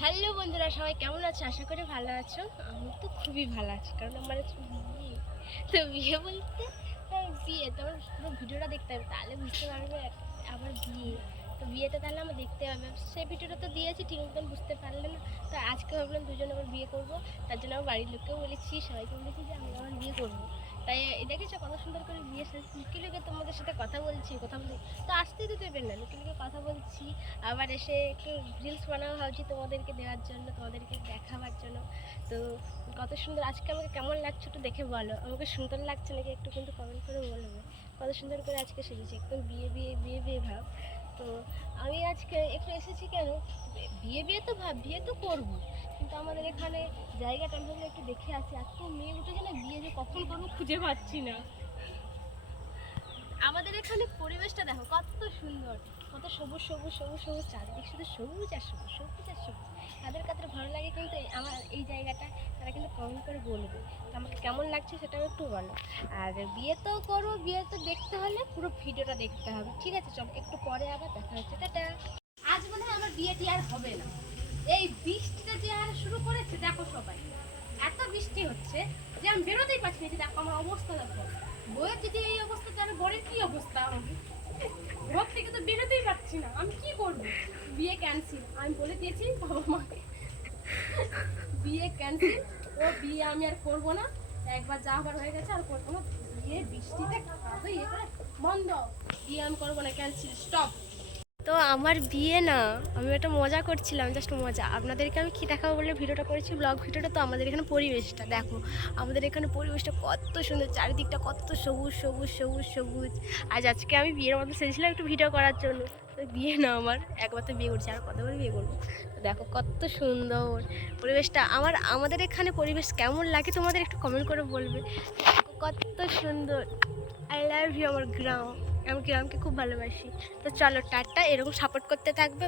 Hello বন্ধুরা, সবাই কেমন আছো? আশা করি ভালো আছো। আমি তো খুবই ভালো আছি, কারণ আমার হচ্ছে বিয়ে। তো বিয়ে বলতে বিয়ে তো আমার পুরো ভিডিওটা দেখতে হবে, তাহলে বুঝতে পারবে আমার বিয়ে। তো বিয়েটা তাহলে আমার দেখতে হবে। সেই ভিডিওটা তো দিয়েছি, ঠিক মতন বুঝতে পারলে না। তো আজকে ভাবলাম দুজন আবার বিয়ে করবো, তার জন্য আমার বাড়ির লোককেও বলেছি, সবাইকে বলেছি যে আমি আমার বিয়ে করবো। তাই দেখেছো কত সুন্দর করে বিয়ে লুকিয়ে লুকিয়ে তোমাদের সাথে কথা বলছি, কথা বলি। তো আসতেই তো দেবেন না, লুকিয়ে লুকিয়ে কথা বলছি। আবার এসে একটু রিলস বানানো ভাবছি তোমাদেরকে দেওয়ার জন্য, তোমাদেরকে দেখাবার জন্য। তো কত সুন্দর আজকে আমাকে কেমন লাগছে একটু দেখে বলো। আমাকে সুন্দর লাগছে নাকি একটু কিন্তু কমেন্ট করে বলবে। কত সুন্দর করে আজকে সেজেছি, একদম বিয়ে বিয়ে বিয়ে বিয়ে ভাব। তো আমি আজকে একটু এসেছি কেন, বিয়ে বিয়ে তো ভাব, বিয়ে তো করবো, কিন্তু আমাদের এখানে জায়গাটা আমি ভাবলাম একটু দেখে আসি। এত মেয়ে উঠেছে না, বিয়ে যে কখন করবো খুঁজে পাচ্ছি না। আমাদের এখানে পরিবেশটা দেখো কত সুন্দর, কত সবুজ সবুজ সবুজ সবুজ, চারদিক শুধু সবুজ আর সবুজ, সবুজ আর সবুজ। তাদের কাছে ভালো লাগে কিন্তু আমার এই জায়গাটা, তারা কিন্তু কমেন্ট করে বলবে তো আমাকে কেমন লাগছে সেটাও একটু বলো। আর বিয়ে তো করবো, বিয়ে তো দেখতে হলে পুরো ভিডিওটা দেখতে হবে, ঠিক আছে? চলো একটু পরে আবার দেখা হচ্ছে, টাটা। আজ মনে হয় আমার বিয়েটি আর হবে না। এই বৃষ্টিটা যে আর শুরু করেছে দেখো সবাই, এত বৃষ্টি হচ্ছে যে আমি বেরোতেই পারছি না। যে দেখো আমার অবস্থা দেখো, বইয়ের যদি এই অবস্থা, তাহলে বরের কি অবস্থা হবে? ঘর থেকে তো বেরোতেই পারছি না, আমি কি করব? বিয়ে ক্যান্সেল, আমি বলে দিয়েছি বাবা মাকে, বিয়ে ক্যান্সেল। ও বিয়ে আমি আর করবো না, একবার যা হবার হয়ে গেছে আর করবো না। বিয়ে বৃষ্টিতে কাদো ইয়ে করে বন্ধ, বিয়ে আমি করবো না, ক্যান্সেল, স্টপ। তো আমার বিয়ে না, আমি একটা মজা করছিলাম, জাস্ট মজা। আপনাদেরকে আমি কী দেখাবো বলে ভিডিওটা করেছি, ব্লগ ভিডিওটা। তো আমাদের এখানে পরিবেশটা দেখো, আমাদের এখানে পরিবেশটা কত সুন্দর, চারিদিকটা কত সবুজ সবুজ সবুজ সবুজ। আজকে আমি বিয়ের মতো সেজেছিলাম একটু ভিডিও করার জন্য। তো বিয়ে না আমার, একবার তো বিয়ে করছি, আর কতবার বিয়ে করবো। তো দেখো কত সুন্দর পরিবেশটা। আমাদের এখানে পরিবেশ কেমন লাগে তোমাদের একটু কমেন্ট করে বলবে। দেখো কত সুন্দর। আই লাভ ইউ আমার গ্রাম, আমি গ্রামকে খুব ভালোবাসি। তো চলো টাটা, এরকম সাপোর্ট করতে থাকবে।